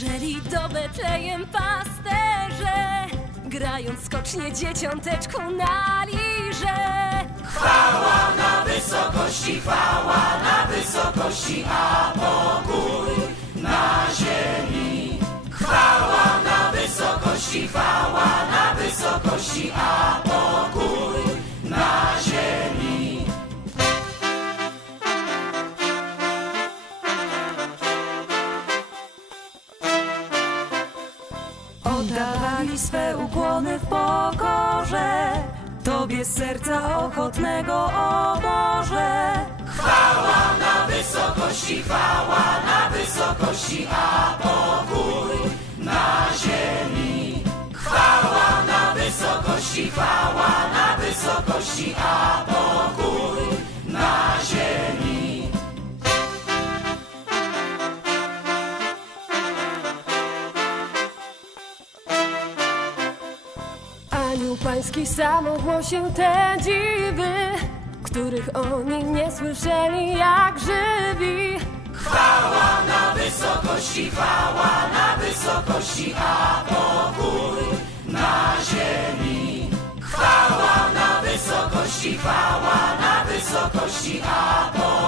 I do Betlejem pasterze, grając skocznie dzieciąteczku na lirze. Chwała na wysokości, chwała na wysokości, a pokój na ziemi. Chwała na wysokości, chwała na wysokości, a pokój Oddawali swe ukłony w pokorze, Tobie z serca ochotnego, o Boże. Chwała na wysokości, chwała na wysokości, a pokój na ziemi. Chwała na wysokości, chwała na wysokości, a pokój pański sam ogłosił te dziwy, których oni nie słyszeli jak żywi. Chwała na wysokości, chwała na wysokości, a pokój na ziemi. Chwała na wysokości, chwała na wysokości, a pokój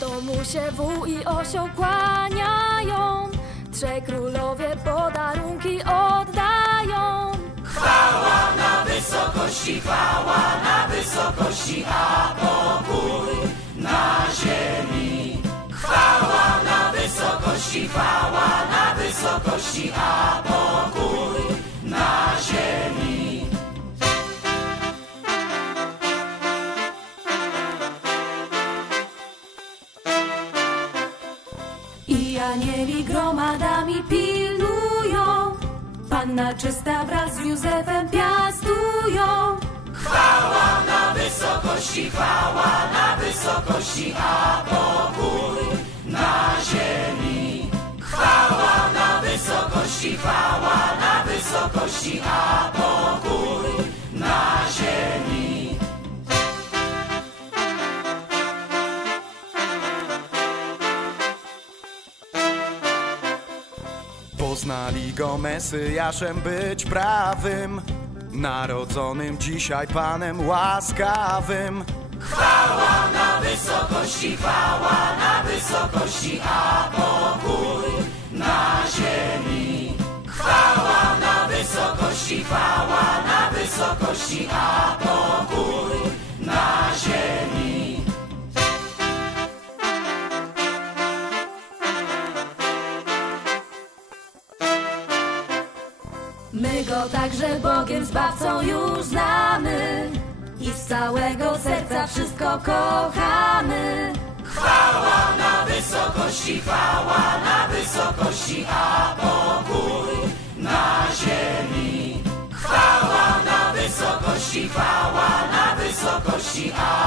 Oto mu się wół i osioł kłaniają, trzej królowie podarunki oddają. Chwała na wysokości, chwała na wysokości, a pokój na ziemi. Chwała na wysokości, chwała na wysokości, a pokój I anieli gromadami pilnują, Panna czysta wraz z Józefem piastują. Chwała na wysokości, chwała na wysokości, a pokój na ziemi. Chwała na wysokości, chwała na wysokości, a pokój Poznali go Mesjaszem być prawym, narodzonym dzisiaj Panem łaskawym. Chwała na wysokości, chwała na wysokości, a pokój na ziemi. Chwała na wysokości, chwała na wysokości, a pokój My go także Bogiem Zbawcą już znamy i z całego serca wszystko kochamy. Chwała na wysokości, chwała na wysokości, a pokój na ziemi. Chwała na wysokości, chwała na wysokości, a